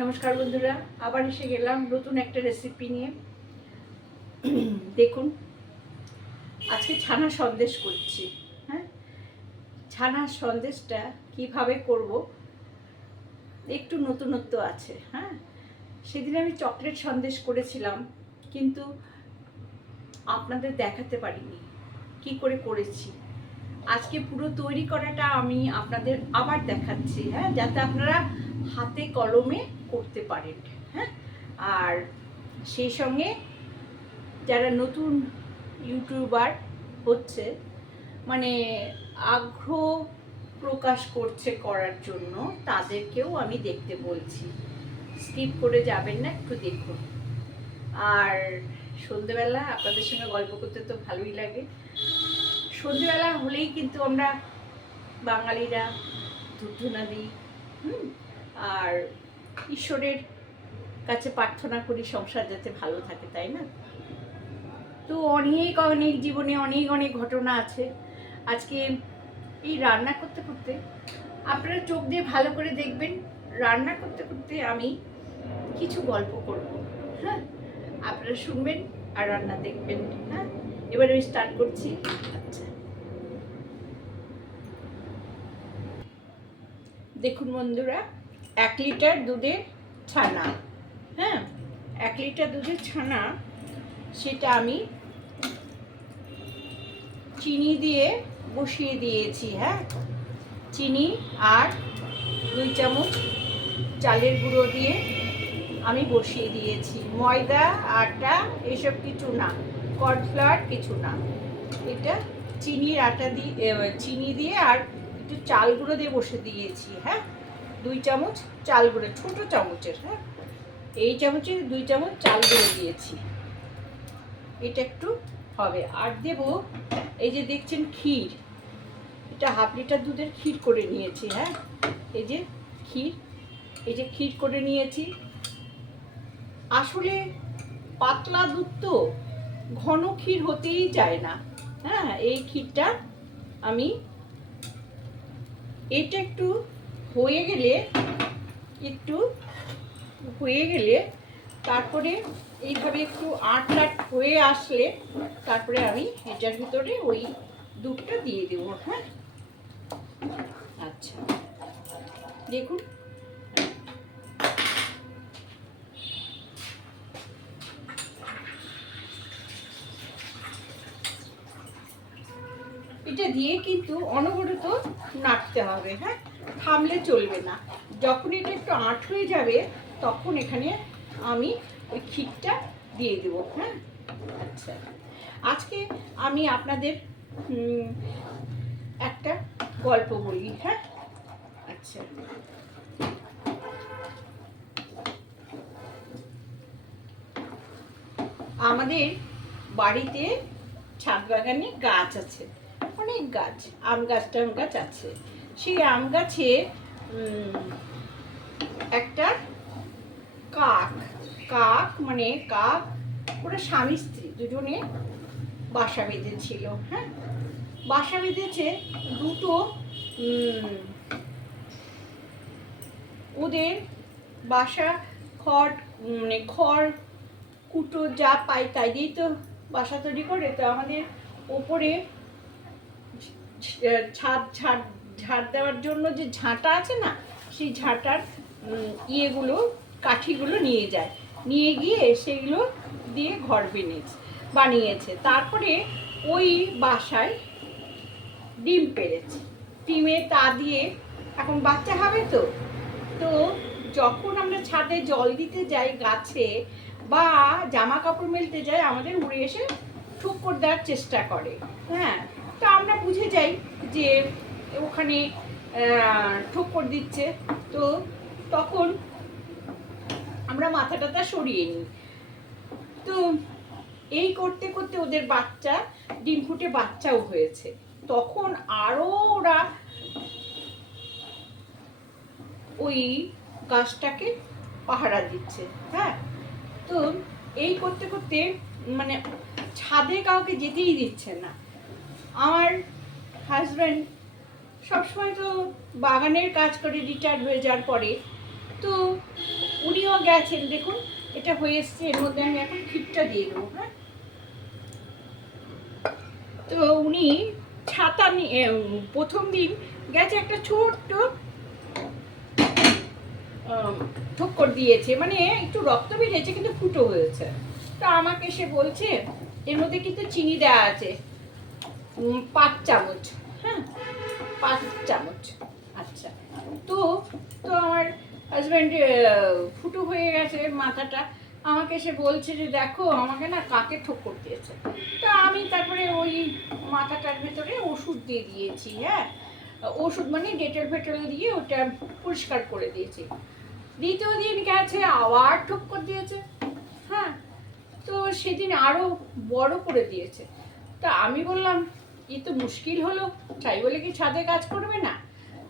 নমস্কার বন্ধুরা, আবার এসে গেলাম নতুন একটা রেসিপি নিয়ে। দেখুন, আজকে ছানা সন্দেশ করছি। হ্যাঁ, ছানার সন্দেশটা কিভাবে করব একটু নতুনত্ব আছে। হ্যাঁ, সেদিন আমি চকলেট সন্দেশ করেছিলাম, কিন্তু আপনাদের দেখাতে পারিনি কি করে করেছি। আজকে পুরো তৈরি করাটা আমি আপনাদের আবার দেখাচ্ছি, হ্যাঁ, যাতে আপনারা হাতে কলমে করতে পারেন। হ্যাঁ, আর সেই সঙ্গে যারা নতুন ইউটিউবার হচ্ছে, মানে আগ্রহ প্রকাশ করছে করার জন্য, তাদেরকেও আমি দেখতে বলছি। স্কিপ করে যাবেন না, একটু দেখুন। আর সন্ধেবেলা আপনাদের সঙ্গে গল্প করতে তো ভালোই লাগে। সন্ধেবেলা হলেই কিন্তু আমরা বাঙালিরা ধূপধুনা দিই, আর ঈশ্বরের কাছে প্রার্থনা করি সংসার যাতে ভালো থাকে, তাই না? তো অনেক অনেক জীবনে অনেক অনেক ঘটনা আছে। আজকে এই রান্না করতে করতে আপনারা চোখ দিয়ে ভালো করে দেখবেন, রান্না করতে করতে আমি কিছু গল্প করব। হ্যাঁ, আপনারা শুনবেন আর রান্না দেখবেন। হ্যাঁ, এবার আমি স্টার্ট করছি। আচ্ছা, দেখুন বন্ধুরা, 1 লিটার দুধের ছানা। হ্যাঁ, 1 লিটার দুধের ছানা, সেটা আমি চিনি দিয়ে বসিয়ে দিয়েছি। হ্যাঁ, চিনি আর 2 চামচ চালের গুঁড়ো দিয়ে আমি বসিয়ে দিয়েছি। ময়দা, আটা এসব কিছু না, কর্নফ্লাওয়ার কিছু না। এটা চিনির আটা দিয়ে, চিনি দিয়ে আর একটু চাল গুঁড়ো দিয়ে বসে দিয়েছি। হ্যাঁ, 2 চামচ চাল গুঁড়ো, ছোট চামচের। হ্যাঁ, এই চামচে 2 চামচ চাল গুঁড়ো দিয়েছি। এটা একটু হবে। আর দেব, এই যে দেখছেন ক্ষীর, এটা 1/2 লিটার দুধের ক্ষীর করে নিয়েছি। হ্যাঁ, এই যে ক্ষীর, এই যে ক্ষীর করে নিয়েছি। আসলে পাতলা দুধ তো, ঘন ক্ষীর হতেই চায় না। হ্যাঁ, এই ক্ষীরটা আমি, এটা একটু হয়ে গেলে, একটু হয়ে গেলে তারপরে এইভাবে একটু আট হয়ে আসলে তারপরে আমি এটার ভিতরে ওই দুধটা দিয়ে দেবো। হ্যাঁ, আচ্ছা, দেখুন এটা দিয়ে কিন্তু অনবরত নাড়তে হবে। হ্যাঁ, থামলে চলবে না। যখন এটা একটু আঁট হয়ে যাবে তখন এখানে আমি ওই ক্ষীরটা দিয়ে দেবো। হ্যাঁ, আচ্ছা, আজকে আমি আপনাদের একটা গল্প বলি। হ্যাঁ, আচ্ছা, আমাদের বাড়িতে ছাদ বাগানে গাছ আছে, অনেক গাছ, আম গাছ টাম গাছ আছে। সেই আম গাছে একটা কাক, কাক মানে কাক, ওরা স্বামী স্ত্রী দুজনে বাসা বেঁধেছিল। হ্যাঁ, বাসা বেঁধেছে দুটো, ওদের বাসা খড়, মানে খড় কুটো যা পাই তাই দিয়েই তো বাসা তৈরি করে। তো আমাদের ওপরে ছাদ ঝাড় দেওয়ার জন্য যে ঝাঁটা আছে না, সেই ঝাঁটার ইয়েগুলো, কাঠিগুলো নিয়ে যায়, নিয়ে গিয়ে সেগুলো দিয়ে ঘর বানিয়েছে। তারপরে ওই বাসায় ডিম পেড়েছে, ডিমে তা দিয়ে এখন বাচ্চা হবে। তো তো যখন আমরা ছাদে জল দিতে যাই গাছে বা জামা কাপড় মেলতে যাই, আমাদের উড়ে এসে ঠুক্কর দেওয়ার চেষ্টা করে। হ্যাঁ, তো আমরা বুঝে যাই যে ওখানে ঠুক্কর দিচ্ছে। তো তখন আমরা মাথাটাটা সরিয়ে নিই। তো এই করতে করতে ওদের বাচ্চা, ডিম ফুটে বাচ্চাও হয়েছে। তখন আরো ওরা ওই গাছটাকে পাহারা দিচ্ছে। হ্যাঁ, তো এই করতে করতে মানে ছাদে কাউকে যেতেই দিচ্ছে না। আমার হাজব্যান্ড সবসময় তো বাগানের কাজ করে রিটায়ার্ড হয়ে যাওয়ার পরে, তো উনিও গেছেন, দেখুন এটা হয়ে এসছে। এর মধ্যে আমি এখন ক্ষীরটা দিয়ে দেবো। হ্যাঁ, তো উনি ছাতা নিয়ে প্রথম দিন গেছে, একটা ছোট্ট ঠোক্কর দিয়েছে, মানে একটু রক্ত বেরিয়েছে কিন্তু ফুটো হয়েছে। তো আমাকে সে বলছে এর মধ্যে কিন্তু চিনি দেওয়া আছে 5 চামচ। হ্যাঁ, 5 চামচ। আচ্ছা, তো তো আমার হাজব্যান্ড ফুটো হয়ে গেছে মাথাটা, আমাকে সে বলছে যে দেখো আমাকে না কাকে ঠোক্কর দিয়েছে। তা আমি তারপরে ওই মাথাটার ভেতরে ওষুধ দিয়ে দিয়েছি। হ্যাঁ, ওষুধ মানে ডেটল ফেটল দিয়ে ওটা পরিষ্কার করে দিয়েছি। দ্বিতীয় দিন গেছে, আবার ঠোক্কর দিয়েছে। হ্যাঁ, তো সেদিন আরো বড় করে দিয়েছে। তা আমি বললাম এ তো মুশকিল হলো, তাই বলে কি ছাদে কাজ করবে না?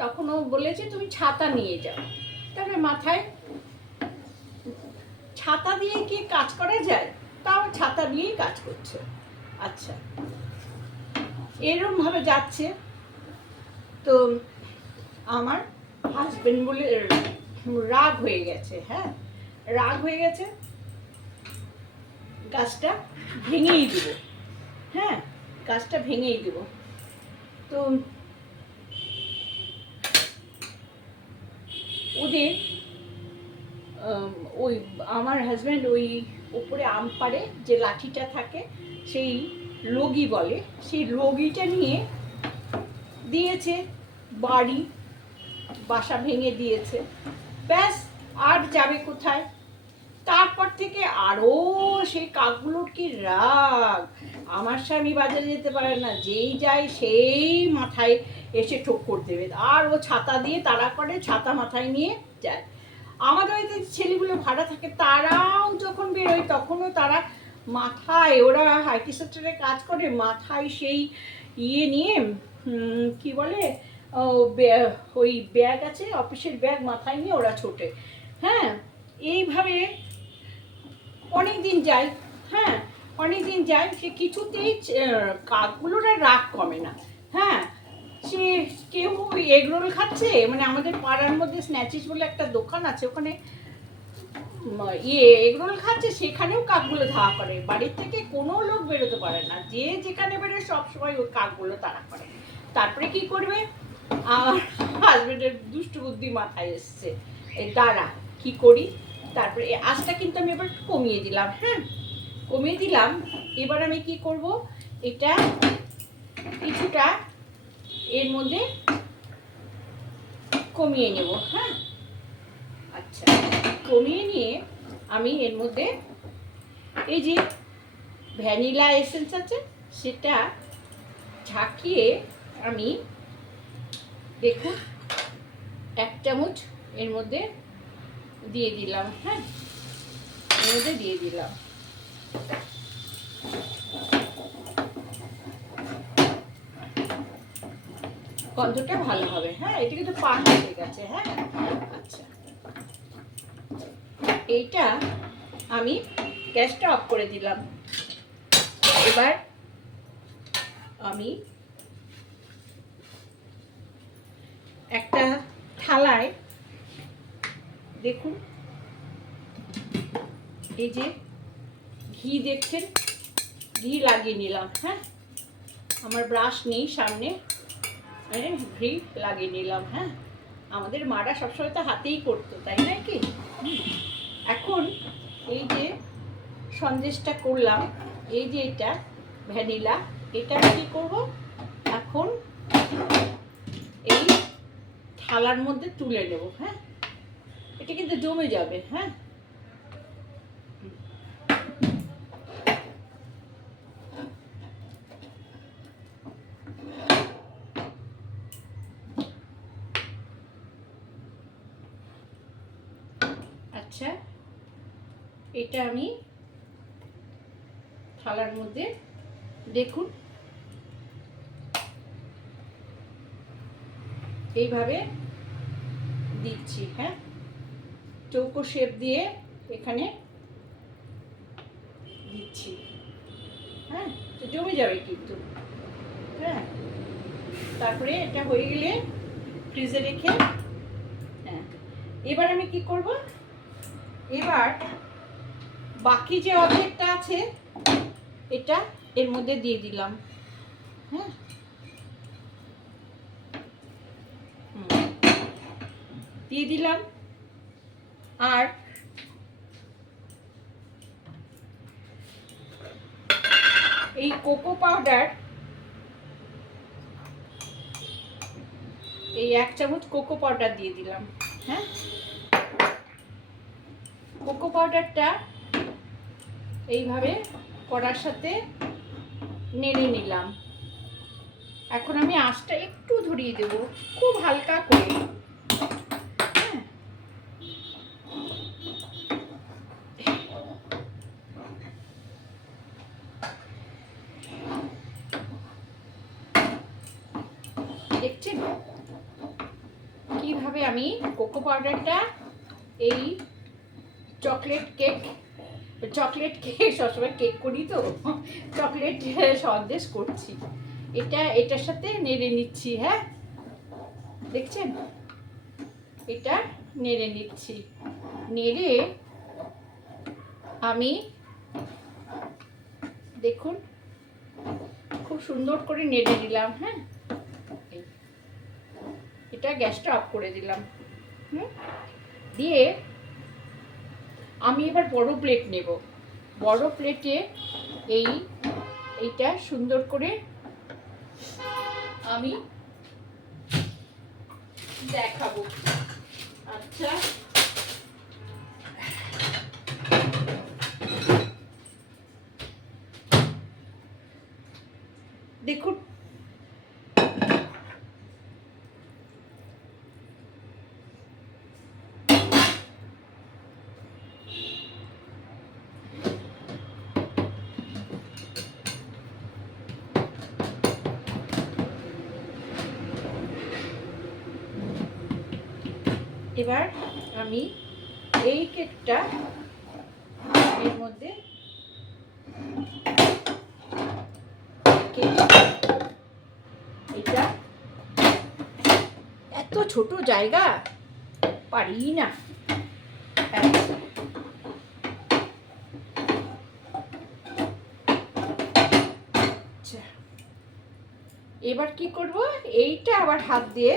তখন ও বলেছে তুমি ছাতা নিয়ে যাও। তবে মাথায় ছাতা দিয়ে কি কাজ করা যায়? তাও ছাতা দিয়েই কাজ করছে। আচ্ছা, এরকম ভাবে যাচ্ছে। তো আমার হাজবেন্ড বলে রাগ হয়ে গেছে। হ্যাঁ, রাগ হয়ে গেছে, গাছটা ভেঙেই দিব। হ্যাঁ, গাছটা ভেঙেই দিব। তো ওদের ওই আমার হাজব্যান্ড ওই উপরে আম পাড়ে যে লাঠিটা থাকে সেই লগি বলে, সেই লগিটা নিয়ে দিয়েছে, বাসা ভেঙে দিয়েছে। ব্যাস, আর যাবে কোথায়? তারপর থেকে আরো সেই কাকগুলোর কি রাগ। আমার স্বামী বাজারে যেতে পারে না, যেই যায় সেই মাথায় এসে ঠোক্কর দেবে। আর ও ছাতা দিয়ে তাড়া করে, ছাতা মাথায় নিয়ে যায়। আমাদের বাড়িতে ছেলেগুলো ভাড়া থাকে, তারাও যখন বেরোয় তখনও তারা মাথায়, ওরা আইটি সেক্টরে কাজ করে, মাথায় সেই ইয়ে নিয়ে কি বলে ওই ব্যাগ আছে, অফিসের ব্যাগ মাথায় নিয়ে ওরা ছোটে। হ্যাঁ, এইভাবে অনেক দিন যায়। হ্যাঁ, অনেক দিন যায়, সে কিছুতেই কাকগুলোর আর রাগ কমে না। হ্যাঁ, সে কেউ এগরোল খাচ্ছে, মানে আমাদের পাড়ার মধ্যে স্ন্যাচিস বলে একটা দোকান আছে, ওখানে এগরোল খাচ্ছে, সেখানেও কাকগুলো ধাওয়া করে। বাড়ির থেকে কোনো লোক বেরোতে পারে না, যে যেখানে বেরোয় সবসময় ওই কাকগুলো তাড়া করে। তারপরে কি করবে? আমার হাজবেন্ডের দুষ্টু বুদ্ধি মাথায় এসছে, দাঁড়া কি করি। তারপরে আঁচটা কিন্তু আমি এবার কমিয়ে দিলাম। হ্যাঁ, কমিয়ে দিলাম। এবার আমি কি করব, এটা কিছুটা এর মধ্যে কমিয়ে নেব। হ্যাঁ, আচ্ছা, কমিয়ে নিয়ে আমি এর মধ্যে এই যে ভ্যানিলা এসেন্স আছে সেটা ঝাঁকিয়ে আমি, দেখুন 1 চামচ এর মধ্যে দিয়ে দিলাম। হ্যাঁ, এর মধ্যে দিয়ে দিলাম। গন্ধটা ভালো হবে। হ্যাঁ, এটা কিন্তু পাক হয়ে গেছে। হ্যাঁ, আচ্ছা, এইটা আমি গ্যাসটা অফ করে দিলাম। এবার আমি একটা থালায়, দেখুন এই যে ঘি দেখছেন, ঘি লাগিয়ে নিলাম। হ্যাঁ, আমার ব্রাশ নেই সামনে, ঘি লাগিয়ে নিলাম। হ্যাঁ, আমাদের মারা সবসময় তো হাতেই করতো, তাই না কি? এখন এই যে সন্দেশটা করলাম, এই যে এটা ভ্যানিলা, এটা কি করব এখন এই থালার মধ্যে তুলে নেব। হ্যাঁ, এটা কিন্তু জমে যাবে। হ্যাঁ, আচ্ছা, এটা আমি থালার মধ্যে, দেখুন এইভাবে দিচ্ছি। হ্যাঁ, চৌকো শেপ দিয়ে এখানে দিচ্ছি। হ্যাঁ, তো জমে যাবে কিন্তু। হ্যাঁ, তারপরে এটা হয়ে গেলে ফ্রিজে রেখে, হ্যাঁ, এবার আমি কি করব, এবার বাকি যে অর্ধেকটা আছে এটা এর মধ্যে দিয়ে দিলাম। হ্যাঁ, দিয়ে দিলাম। আর এই কোকো পাউডার, এই 1 চামচ কোকো পাউডার দিয়ে দিলাম। হ্যাঁ, কোকো পাউডারটা এইভাবে কড়ার সাথে নেড়ে নিলাম। এখন আমি আঁচটা একটু ধরিয়ে দেব, খুব হালকা করে। দেখছেন কিভাবে আমি কোকো পাউডারটা এই চকলেট কেক সবসময় কেক করি তো, চকলেট সন্দেশ করছি, এটার সাথে নেড়ে নিচ্ছি। হ্যাঁ, দেখছেন, এটা নেড়ে নিচ্ছি। নেড়ে আমি দেখুন খুব সুন্দর করে নেড়ে নিলাম। হ্যাঁ, এটা গ্যাসটা অফ করে দিলাম। দিয়ে আমি এবার বড় প্লেট নেব। বড় প্লেটে এইটা সুন্দর করে আমি দেখাবো। আচ্ছা, দেখুন এবার আমি এই কেকটা এর মধ্যে এটা এত ছোট জায়গা পারি না। আচ্ছা, এবার কি করব, এইটা আবার হাত দিয়ে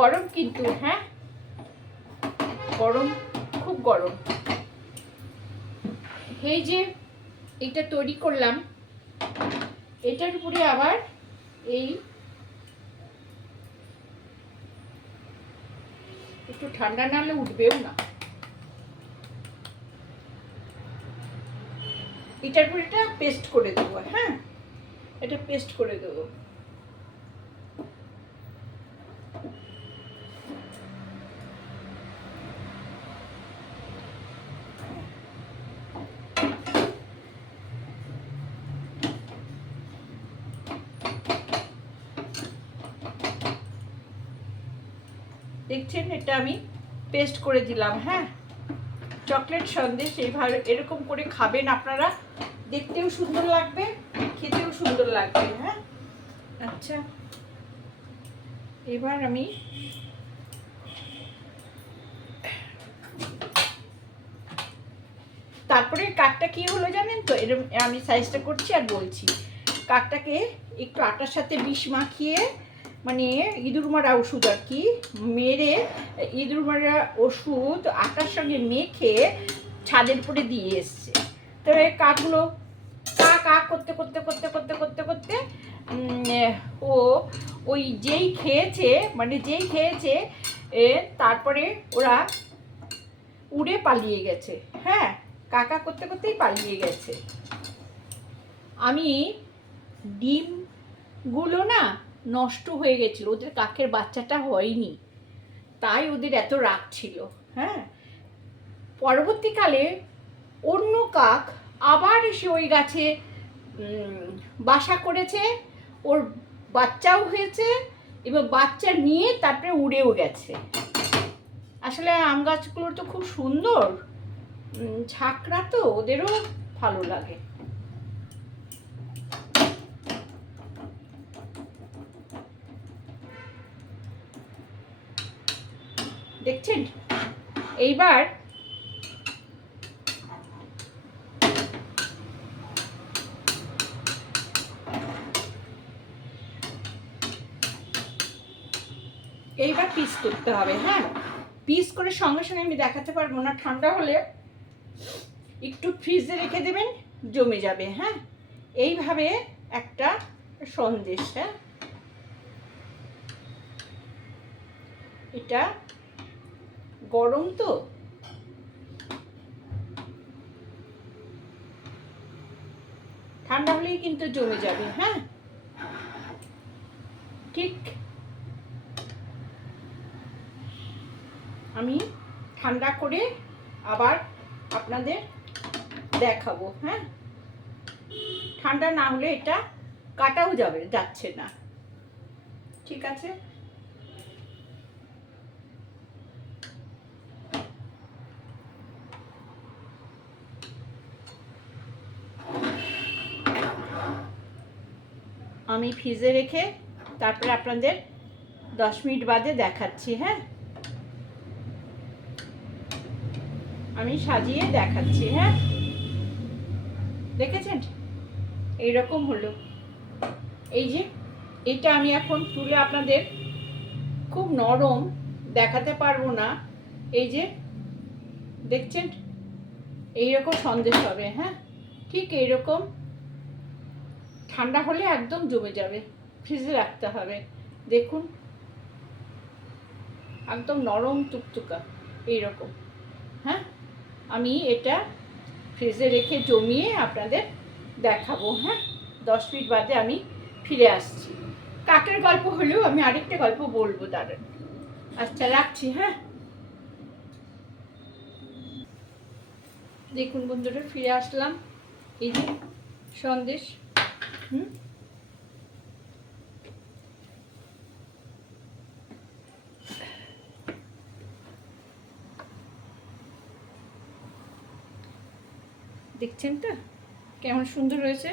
গরম কিন্তু, হ্যাঁ গরম, খুব গরম। এই যে এটা তৈরি করলাম, এটার উপরে আবার এই একটু ঠান্ডা না হলে উঠবেও না, এটার উপরে এটা পেস্ট করে দেবো। হ্যাঁ, এটা পেস্ট করে দেবো। দেখছেন, এটা আমি পেস্ট করে দিলাম। হ্যাঁ, চকলেট সন্দেশ এইভাবে এরকম করে খাবেন আপনারা, দেখতেও সুন্দর লাগবে, খেতেও সুন্দর লাগবে। হ্যাঁ, আচ্ছা, এবার আমি তারপরে কাকটা কি হলো জানেন তো, এরকম আমি সাইজটা করছি আর বলছি। কাকটাকে একটু আটার সাথে বিষ মাখিয়ে, মানে ইঁদুর মারা ওষুধ আর কি, মেরে ইঁদুর মারা ওষুধ আটার সঙ্গে মেখে ছাদের উপরে দিয়ে এসছে। তো এই কাকগুলো কা কা করতে করতে করতে করতে করতে করতে ও ওই যেই খেয়েছে তারপরে ওরা উড়ে পালিয়ে গেছে। হ্যাঁ, কাকা করতে করতেই পালিয়ে গেছে। আমি ডিমগুলো না নষ্ট হয়ে গেছিলো, ওদের কাকের বাচ্চাটা হয়নি, তাই ওদের এত রাগ ছিল। হ্যাঁ, পরবর্তীকালে অন্য কাক আবার এসে ওই গাছে বাসা করেছে, ওর বাচ্চাও হয়েছে এবার বাচ্চা নিয়ে তারপরে উড়েও গেছে। আসলে আম গাছগুলো তো খুব সুন্দর, ঝাঁকড়া, তো ওদেরও ভালো লাগে। দেখছেন? এইবার পিস করতে হবে। হ্যাঁ, পিস করে সঙ্গে সঙ্গে আমি দেখাতে পারবো না, ঠান্ডা হলে একটু ফ্রিজে রেখে দেবেন, জমে যাবে। হ্যাঁ, এইভাবে একটা সন্দেশ। হ্যাঁ, এটা গরম তো, ঠান্ডা হলেই কিন্তু জমে যাবে। হ্যাঁ, ঠিক আমি ঠান্ডা করে আবার আপনাদের দেখাবো। হ্যাঁ, ঠান্ডা না হলে এটা কাটাও যাচ্ছে না। ঠিক আছে, আমি ফ্রিজে রেখে তারপরে আপনাদের 10 মিনিট বাদে দেখাচ্ছি। হ্যাঁ, আমি সাজিয়ে দেখাচ্ছি। হ্যাঁ, দেখেছেন এইরকম হলো। এই যে এটা আমি এখন তুলে আপনাদের, খুব নরম, দেখাতে পারবো না। এই যে দেখছেন, এইরকম সন্দেশ হবে। হ্যাঁ, ঠিক এইরকম ঠান্ডা হলে একদম জমে যাবে, ফ্রিজে রাখতে হবে। দেখুন একদম নরম তুকতুকা এইরকম। হ্যাঁ, আমি এটা ফ্রিজে রেখে জমিয়ে আপনাদের দেখাবো। হ্যাঁ, 10 মিনিট বাদে আমি ফিরে আসছি। কাকের গল্প হলেও আমি আরেকটা গল্প বলবো, দাঁড়ান। আচ্ছা, রাখছি। হ্যাঁ, দেখুন বন্ধুরা, ফিরে আসলাম। এই যে সন্দেশ। দেখছেন তো কেমন সুন্দর হয়েছে।